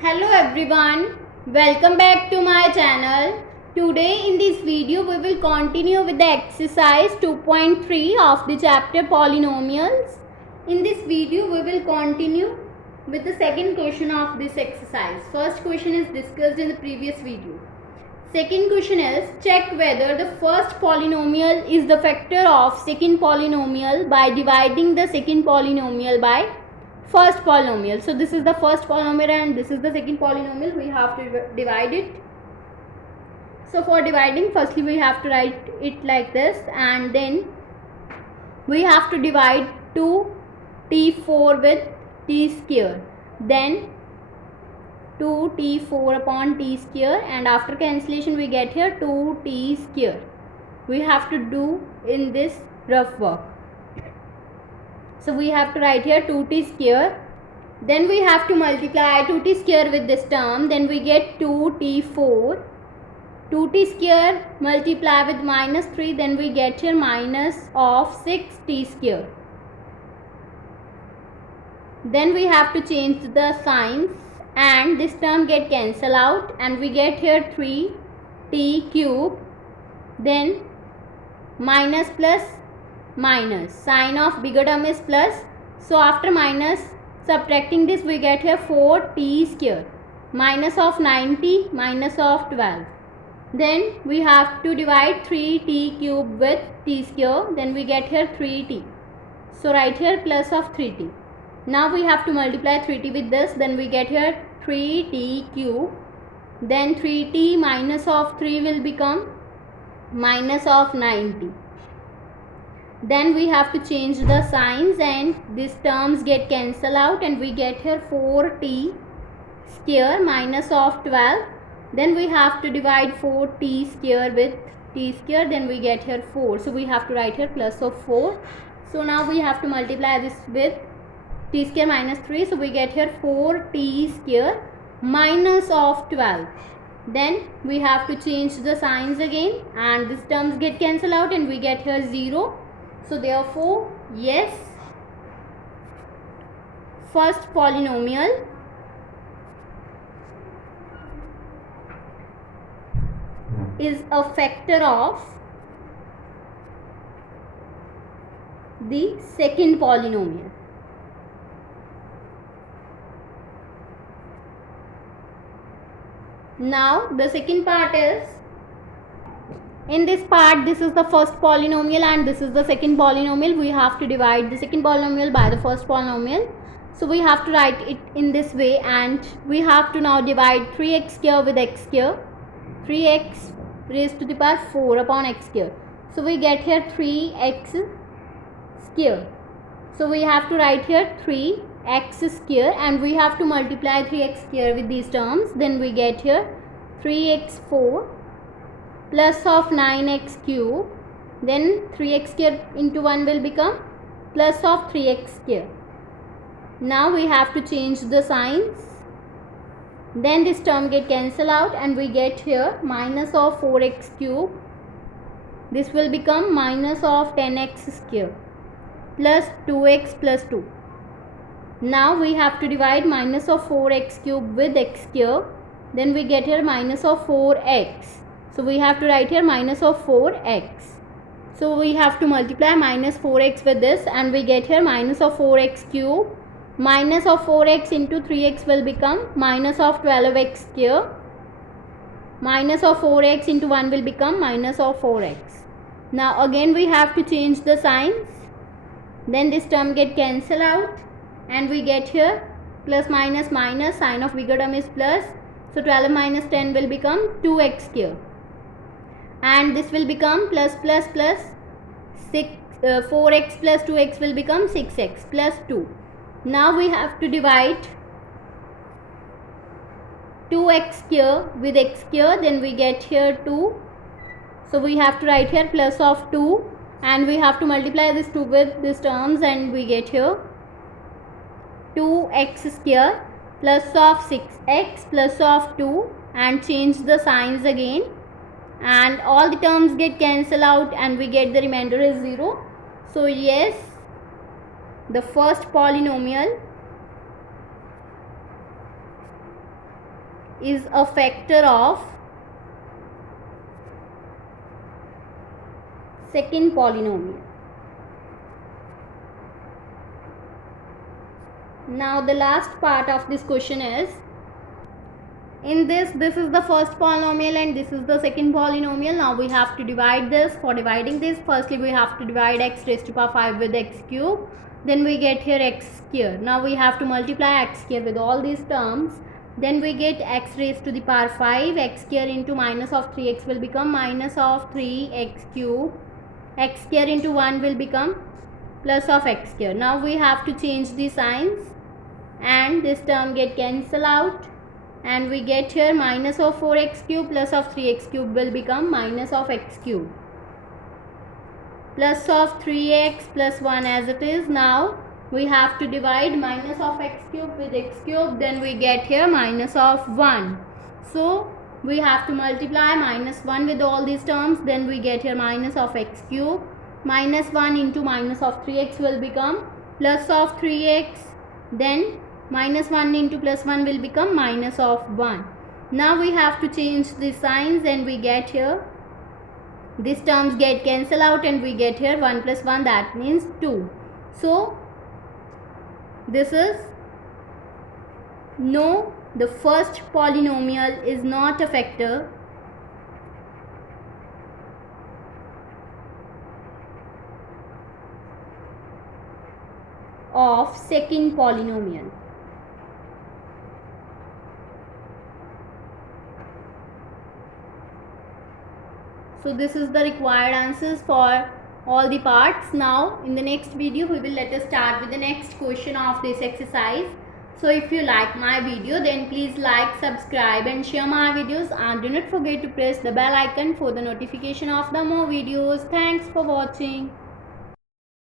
Hello everyone, welcome back to my channel. Today in this video we will continue with the exercise 2.3 of the chapter polynomials. In this video we will continue with the second question of this exercise. First question is discussed in the previous video. Second question is check whether the first polynomial is the factor of second polynomial by dividing the second polynomial by first polynomial. So this is the first polynomial and this is the second polynomial. We have to divide it. So for dividing, firstly we have to write it like this, and then we have to divide 2t4 with t square, then 2t4 upon t square, and after cancellation we get here 2t square. We have to do in this rough work. So we have to write here 2t square, then we have to multiply 2t square with this term, then we get 2t4, 2t square multiply with minus 3, then we get here minus of 6t square. Then we have to change the signs and this term get cancel out and we get here 3t cube, then minus plus minus, sign of bigger term is plus, so after minus subtracting this we get here 4t square, minus of 90 minus of 12, then we have to divide 3t cube with t square, then we get here 3t, so write here plus of 3t. Now we have to multiply 3t with this, then we get here 3t cube, then 3t minus of 3 will become minus of 90. Then we have to change the signs and these terms get cancel out and we get here 4t square minus of 12. Then we have to divide 4t square with t square, then we get here 4. So we have to write here plus of 4. So now we have to multiply this with t square minus 3. So we get here 4t square minus of 12. Then we have to change the signs again and these terms get cancel out and we get here 0. So therefore, yes, first polynomial is a factor of the second polynomial. Now the second part is, in this part this is the first polynomial and this is the second polynomial. We have to divide the second polynomial by the first polynomial. So we have to write it in this way and we have to now divide 3x square with x square, 3x raised to the power 4 upon x square. So we get here 3x square. So we have to write here 3x square and we have to multiply 3x square with these terms. Then we get here 3x4 plus of 9x cube, then 3x square into 1 will become plus of 3x square. Now we have to change the signs, then this term get cancel out and we get here minus of 4x cube, this will become minus of 10x square plus 2x plus 2. Now we have to divide minus of 4x cube with x square, then we get here minus of 4x. So we have to write here minus of 4x. So we have to multiply minus 4x with this and we get here minus of 4x cube, minus of 4x into 3x will become minus of 12x square, minus of 4x into 1 will become minus of 4x. Now again we have to change the signs, then this term get cancel out and we get here plus minus minus, sign of bigger term is plus, so 12 minus 10 will become 2x square. And this will become plus plus plus 4x plus 2x will become 6x plus 2. Now we have to divide 2x square with x square, then we get here 2. So we have to write here plus of 2 and we have to multiply this 2 with these terms and we get here 2x square plus of 6x plus of 2 and change the signs again and all the terms get cancel out and we get the remainder is 0. So yes, the first polynomial is a factor of second polynomial. Now the last part of this question is, in this is the first polynomial and this is the second polynomial. Now we have to divide this. For dividing this, firstly we have to divide x raised to power 5 with x cube. Then we get here x square. Now we have to multiply x square with all these terms. Then we get x raised to the power 5. X square into minus of 3x will become minus of 3x cube. X square into 1 will become plus of x square. Now we have to change the signs and this term get cancel out. And we get here minus of 4x cube plus of 3x cube will become minus of x cube. Plus of 3x plus 1 as it is. Now we have to divide minus of x cube with x cube. Then we get here minus of 1. So we have to multiply minus 1 with all these terms. Then we get here minus of x cube. Minus 1 into minus of 3x will become plus of 3x. Then minus 1 into plus 1 will become minus of 1. Now we have to change the signs and we get here, these terms get cancel out and we get here 1 plus 1, that means 2. So this is no, the first polynomial is not a factor of second polynomial. So this is the required answers for all the parts. Now in the next video we will let us start with the next question of this exercise. So if you like my video, then please like, subscribe and share my videos, and do not forget to press the bell icon for the notification of the more videos. Thanks for watching.